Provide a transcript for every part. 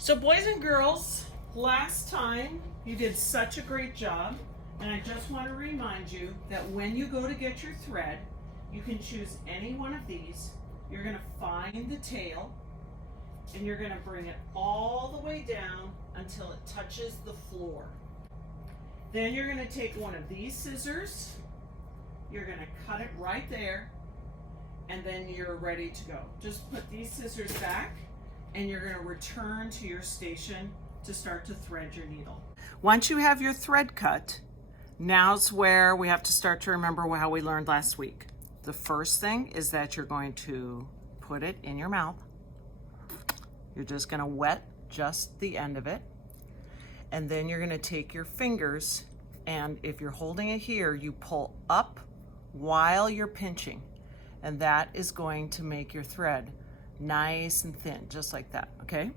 So boys and girls, last time you did such a great job, and I just want to remind you that when you go to get your thread, you can choose any one of these. You're going to find the tail, and you're going to bring it all the way down until it touches the floor. Then you're going to take one of these scissors, you're going to cut it right there, and then you're ready to go. Just put these scissors back, and you're going to return to your station to start to thread your needle. Once you have your thread cut, now's where we have to start to remember how we learned last week. The first thing is that you're going to put it in your mouth. You're just going to wet just the end of it. And then you're going to take your fingers, and if you're holding it here, you pull up while you're pinching. And that is going to make your thread nice and thin, just like that, okay?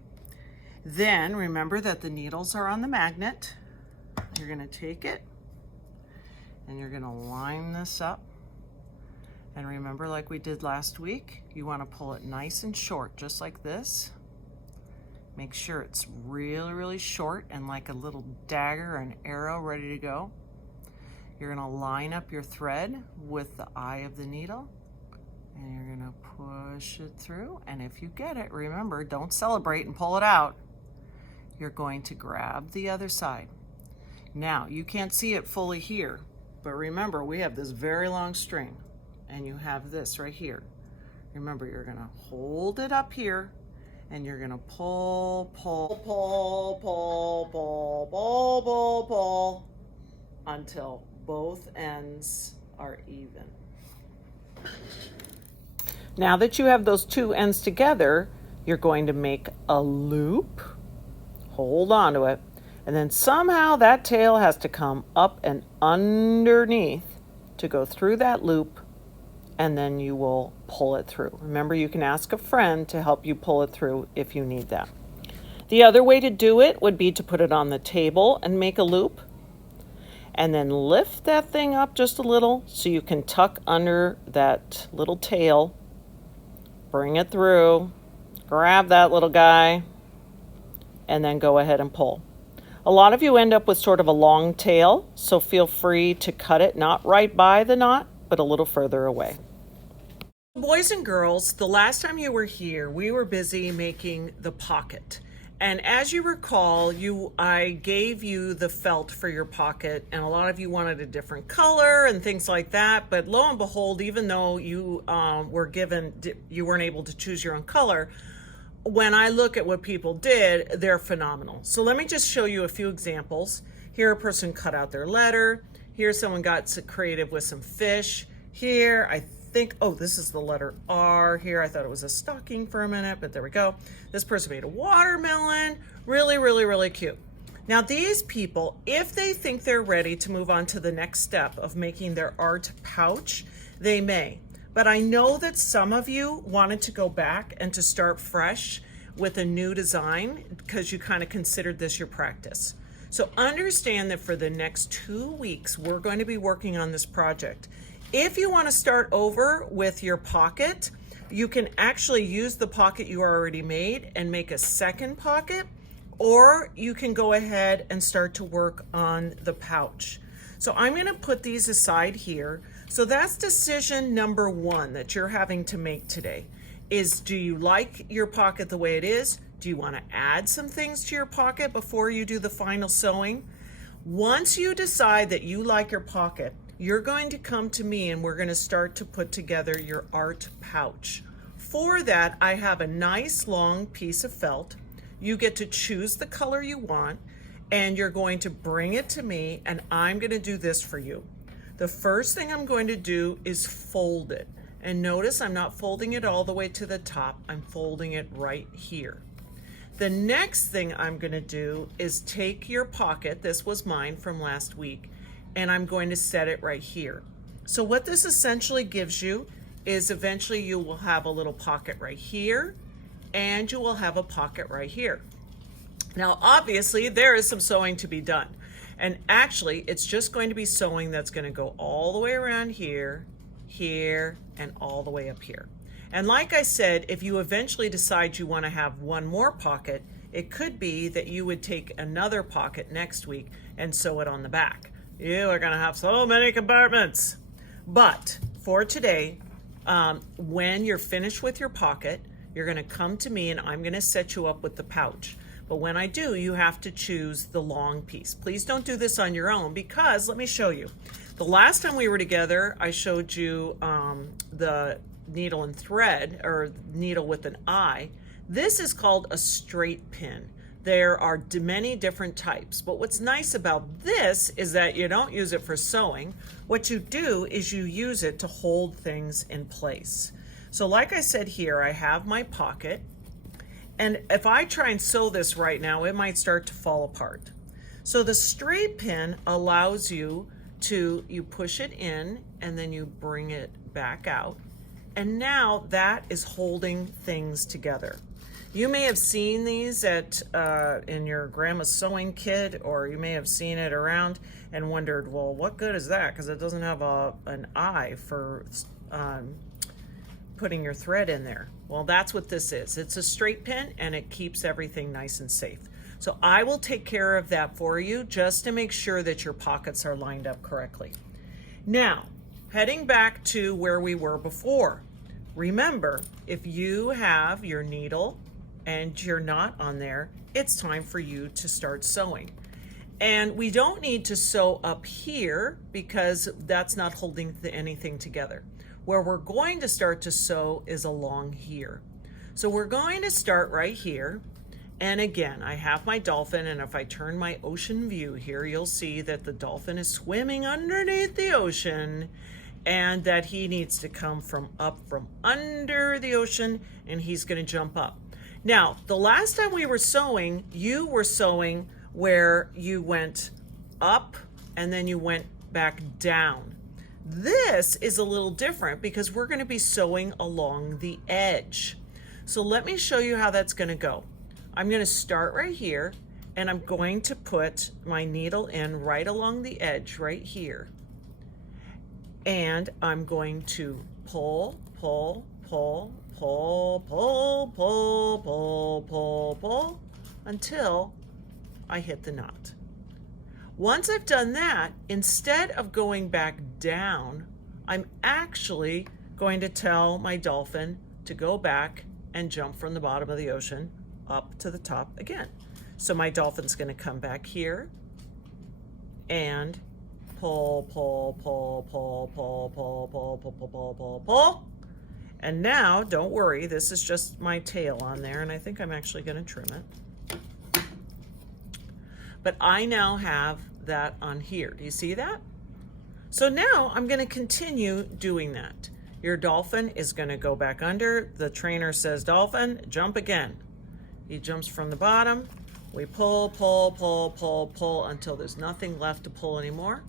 Then remember that the needles are on the magnet. You're going to take it and you're going to line this up. And remember, like we did last week, you want to pull it nice and short, just like this. Make sure it's really, really short and like a little dagger or an arrow ready to go. You're going to line up your thread with the eye of the needle, and you're going to push it through. And if you get it, remember, don't celebrate and pull it out. You're going to grab the other side. Now, you can't see it fully here, but remember, we have this very long string, and you have this right here. Remember, you're going to hold it up here, and you're going to pull, pull, pull, pull, pull, pull, pull, pull, until both ends are even. Now that you have those two ends together, you're going to make a loop, hold on to it, and then somehow that tail has to come up and underneath to go through that loop, and then you will pull it through. Remember, you can ask a friend to help you pull it through if you need that. The other way to do it would be to put it on the table and make a loop, and then lift that thing up just a little so you can tuck under that little tail, bring it through, grab that little guy, and then go ahead and pull. A lot of you end up with sort of a long tail, so feel free to cut it not right by the knot, but a little further away. Boys and girls, the last time you were here, we were busy making the pocket. And as you recall, I gave you the felt for your pocket, and a lot of you wanted a different color and things like that. But lo and behold, even though you you weren't able to choose your own color, when I look at what people did, they're phenomenal. So let me just show you a few examples. Here, a person cut out their letter. Here, someone got creative with some fish. Here, I think, oh, this is the letter R. Here, I thought it was a stocking for a minute, but there we go. This person made a watermelon. Really, really, really cute. Now, these people, if they think they're ready to move on to the next step of making their art pouch, they may. But I know that some of you wanted to go back and to start fresh with a new design because you kind of considered this your practice. So understand that for the next 2 weeks, we're going to be working on this project. If you want to start over with your pocket, you can actually use the pocket you already made and make a second pocket, or you can go ahead and start to work on the pouch. So I'm going to put these aside here. So that's decision number one that you're having to make today is, do you like your pocket the way it is? Do you want to add some things to your pocket before you do the final sewing? Once you decide that you like your pocket, you're going to come to me and we're going to start to put together your art pouch. For that, I have a nice long piece of felt. You get to choose the color you want, and you're going to bring it to me, and I'm going to do this for you. The first thing I'm going to do is fold it. And notice I'm not folding it all the way to the top. I'm folding it right here. The next thing I'm going to do is take your pocket, this was mine from last week, and I'm going to set it right here. So what this essentially gives you is eventually you will have a little pocket right here, and you will have a pocket right here. Now, obviously, there is some sewing to be done. And actually, it's just going to be sewing that's going to go all the way around here, here, and all the way up here. And like I said, if you eventually decide you want to have one more pocket, It could be that you would take another pocket next week and sew it on the back. You are going to have so many compartments. But for today, when you're finished with your pocket, you're going to come to me and I'm going to set you up with the pouch. But when I do, you have to choose the long piece. Please don't do this on your own, because let me show you. The last time we were together, I showed you the needle and thread, or needle with an eye. This is called a straight pin. There are many different types, but what's nice about this is that you don't use it for sewing. What you do is you use it to hold things in place. So like I said here, I have my pocket, and if I try and sew this right now, it might start to fall apart. So the straight pin allows you to, you push it in and then you bring it back out. And now that is holding things together. You may have seen these at in your grandma's sewing kit, or you may have seen it around and wondered, well, what good is that? Because it doesn't have an eye for putting your thread in there. Well, that's what this is. It's a straight pin and it keeps everything nice and safe. So I will take care of that for you, just to make sure that your pockets are lined up correctly. Now, heading back to where we were before. Remember, if you have your needle and your knot on there, it's time for you to start sewing. And we don't need to sew up here because that's not holding anything together. Where we're going to start to sew is along here. So we're going to start right here. And again, I have my dolphin, and if I turn my ocean view here, you'll see that the dolphin is swimming underneath the ocean, and that he needs to come from under the ocean, and he's going to jump up. Now, the last time we were sewing, you were sewing where you went up and then you went back down. This is a little different because we're going to be sewing along the edge. So let me show you how that's going to go. I'm going to start right here, and I'm going to put my needle in right along the edge right here. And I'm going to pull, pull, pull, pull, pull, pull, pull, pull, pull, until I hit the knot. Once I've done that, instead of going back down, I'm actually going to tell my dolphin to go back and jump from the bottom of the ocean up to the top again. So my dolphin's going to come back here and pull, pull, pull, pull, pull, pull, pull, pull, pull, pull, pull, pull. And now, don't worry, this is just my tail on there, and I think I'm actually going to trim it. But I now have that on here. Do you see that? So now I'm going to continue doing that. Your dolphin is going to go back under. The trainer says, dolphin, jump again. He jumps from the bottom. We pull, pull, pull, pull, pull until there's nothing left to pull anymore.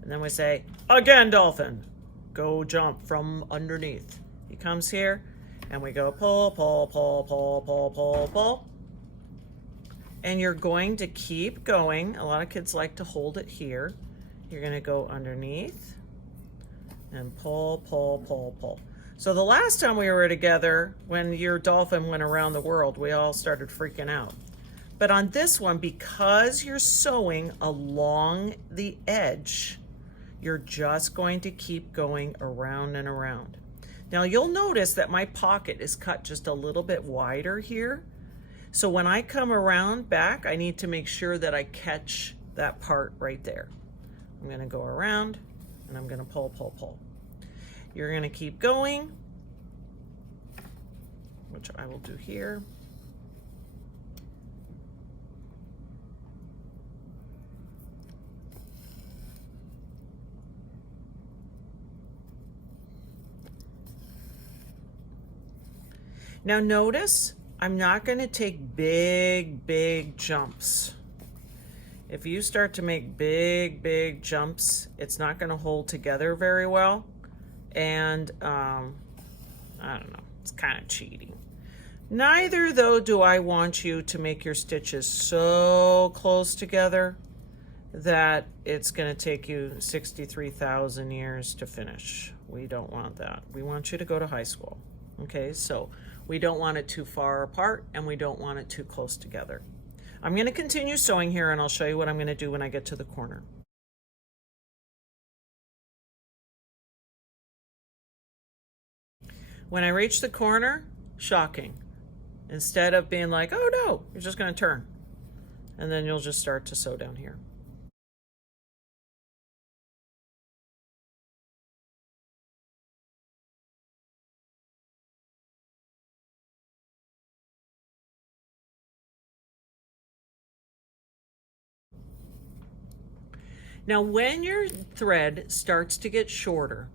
And then we say, again, dolphin, go jump from underneath. He comes here and we go pull, pull, pull, pull, pull, pull, pull. And you're going to keep going. A lot of kids like to hold it here. You're going to go underneath and pull, pull, pull, pull. So the last time we were together, when your dolphin went around the world, we all started freaking out. But on this one, because you're sewing along the edge, you're just going to keep going around and around. Now you'll notice that my pocket is cut just a little bit wider here. So when I come around back, I need to make sure that I catch that part right there. I'm going to go around and I'm going to pull, pull, pull. You're going to keep going, which I will do here. Now notice, I'm not going to take big jumps. If you start to make big jumps, it's not going to hold together very well. And I don't know, it's kind of cheating. Neither, though, do I want you to make your stitches so close together that it's going to take you 63,000 years to finish. We don't want that. We want you to go to high school. Okay, so We don't want it too far apart and we don't want it too close together. I'm going to continue sewing here and I'll show you what I'm going to do when I get to the corner. When I reach the corner, shocking. Instead of being like, oh no, you're just going to turn. And then you'll just start to sew down here. Now, when your thread starts to get shorter,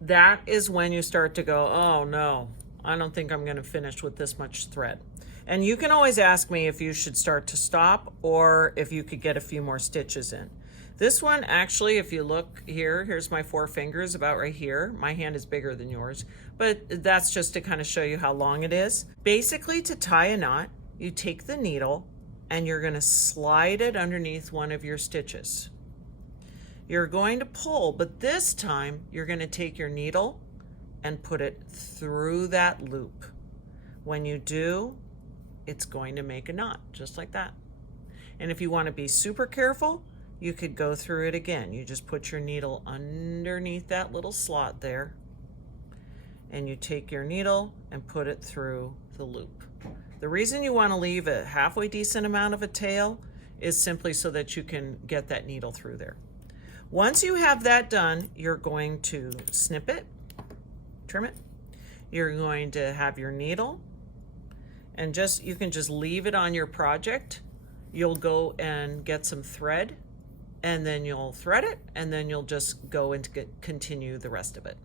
that is when you start to go, oh no, I don't think I'm going to finish with this much thread. And you can always ask me if you should start to stop or if you could get a few more stitches in. This one, actually, if you look here, here's my 4 fingers about right here. My hand is bigger than yours, but that's just to kind of show you how long it is. Basically, to tie a knot, you take the needle and you're going to slide it underneath one of your stitches. You're going to pull, but this time you're going to take your needle and put it through that loop. When you do, it's going to make a knot, just like that. And if you want to be super careful, you could go through it again. You just put your needle underneath that little slot there, and you take your needle and put it through the loop. The reason you want to leave a halfway decent amount of a tail is simply so that you can get that needle through there. Once you have that done, you're going to snip it, trim it. You're going to have your needle, and you can just leave it on your project. You'll go and get some thread, and then you'll thread it, and then you'll just go and continue the rest of it.